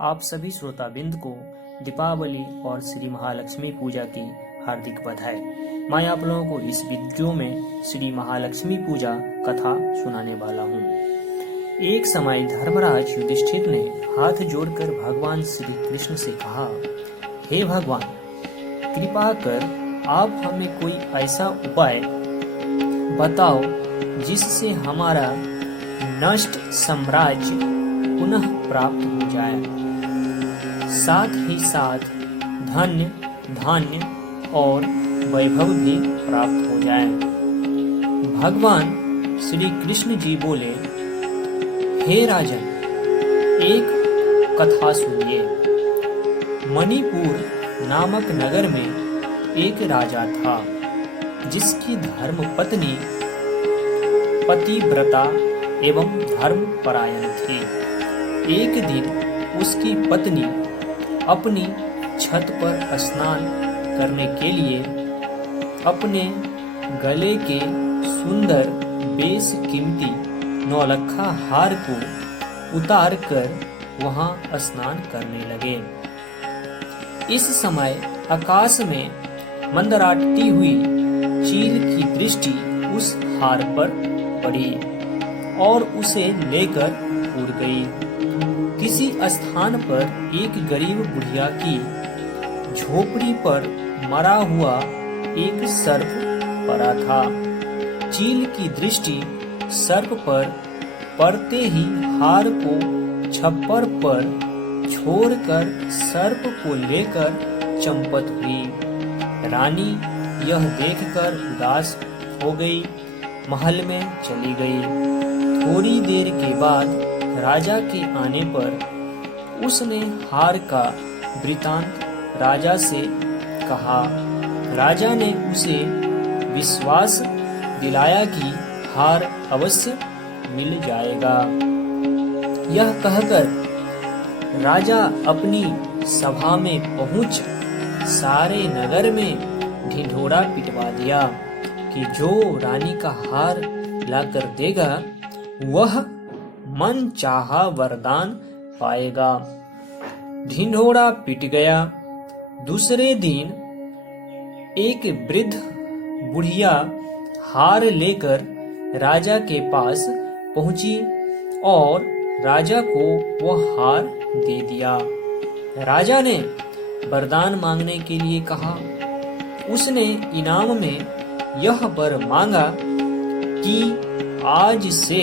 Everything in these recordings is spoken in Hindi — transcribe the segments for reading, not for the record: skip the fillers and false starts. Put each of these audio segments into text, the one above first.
आप सभी श्रोताबिंद को दीपावली और श्री महालक्ष्मी पूजा की हार्दिक बधाई। मैं आप लोगों को इस वीडियो में श्री महालक्ष्मी पूजा कथा सुनाने वाला हूँ। एक समय धर्मराज युधिष्ठिर ने हाथ जोड़कर भगवान श्री कृष्ण से कहा, हे भगवान, कृपा कर आप हमें कोई ऐसा उपाय बताओ जिससे हमारा नष्ट साम्राज्य पुनः प्राप्त हो जाए, साथ ही साथ धन्य धान्य और वैभव भी प्राप्त हो जाए। भगवान श्री कृष्ण जी बोले, हे राजन, एक कथा सुनिए। मणिपुर नामक नगर में एक राजा था जिसकी धर्म पत्नी पतिव्रता एवं धर्मपरायण थी। एक दिन उसकी पत्नी अपनी छत पर स्नान करने के लिए अपने गले के सुंदर बेशकीमती नौलखा हार को उतार कर वहां स्नान करने लगे। इस समय आकाश में मंडराती हुई चील की दृष्टि उस हार पर पड़ी और उसे लेकर उड़ गई। किसी स्थान पर एक गरीब बुढ़िया की झोपड़ी पर मरा हुआ एक सर्प पड़ा था। चील की दृष्टि सर्प पर पड़ते ही हार को छप्पर पर छोड़कर सर्प को लेकर चंपत हुई। रानी यह देखकर उदास हो गई, महल में चली गई। थोड़ी देर के बाद राजा के आने पर उसने हार का वृतांत राजा से कहा। राजा ने उसे विश्वास दिलाया कि हार अवश्य मिल जाएगा। यह कहकर राजा अपनी सभा में पहुंच सारे नगर में ढिंढोरा पिटवा दिया कि जो रानी का हार लाकर देगा वह मन चाहा वरदान पाएगा। ढिंढोरा पिट गया। दूसरे दिन एक वृद्ध बुढ़िया हार लेकर राजा के पास पहुंची और राजा को वह हार दे दिया। राजा ने वरदान मांगने के लिए कहा। उसने इनाम में यह वर मांगा कि आज से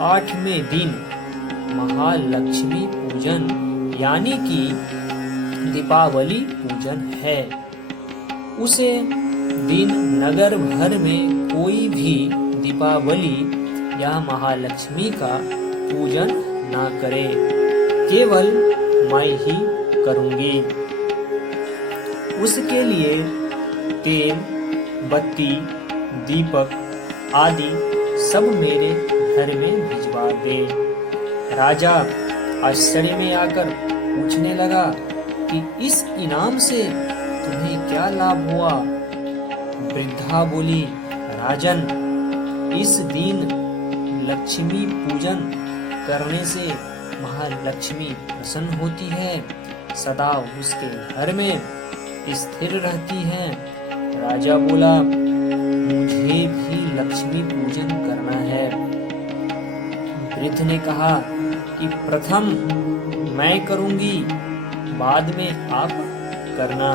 8वें दिन महालक्ष्मी पूजन यानी कि दीपावली पूजन है। उसे दिन नगर भर में कोई भी दीपावली या महालक्ष्मी का पूजन ना करे, केवल मैं ही करूंगी। उसके लिए तेल, बत्ती, दीपक आदि सब मेरे घर में भिजवा दे। राजा आश्चर्य में आकर पूछने लगा कि इस इनाम से तुम्हें क्या लाभ हुआ? वृद्धा बोली, राजन, इस दिन लक्ष्मी पूजन करने से महालक्ष्मी प्रसन्न होती है, सदा उसके घर में स्थिर रहती है। राजा बोला, मुझे भी लक्ष्मी पूजन करना है। वृद्ध ने कहा कि प्रथम मैं करूंगी, बाद में आप करना।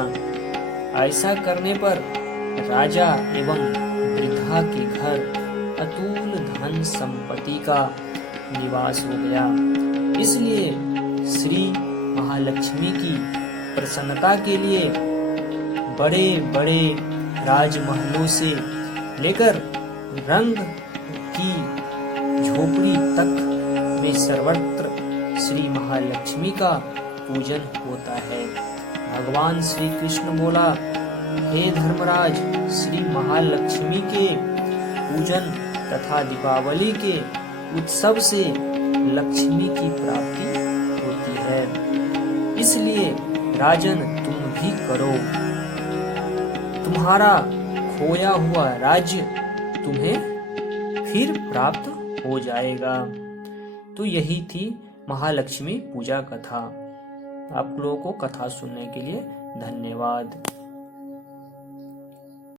ऐसा करने पर राजा एवं वृद्धा के घर अतुल धन संपत्ति का निवास हो गया। इसलिए श्री महालक्ष्मी की प्रसन्नता के लिए बड़े बड़े राजमहलों से लेकर रंग की झोपड़ी तक में सर्वत्र श्री महालक्ष्मी का पूजन होता है। भगवान श्री कृष्ण बोला, हे धर्मराज, श्री महालक्ष्मी के पूजन तथा दीपावली के उत्सव से लक्ष्मी की प्राप्ति होती है। इसलिए राजन, तुम भी करो। तुम्हारा खोया हुआ राज्य तुम्हें फिर प्राप्त हो जाएगा। तो यही थी महालक्ष्मी पूजा कथा। आप लोगों को कथा सुनने के लिए धन्यवाद।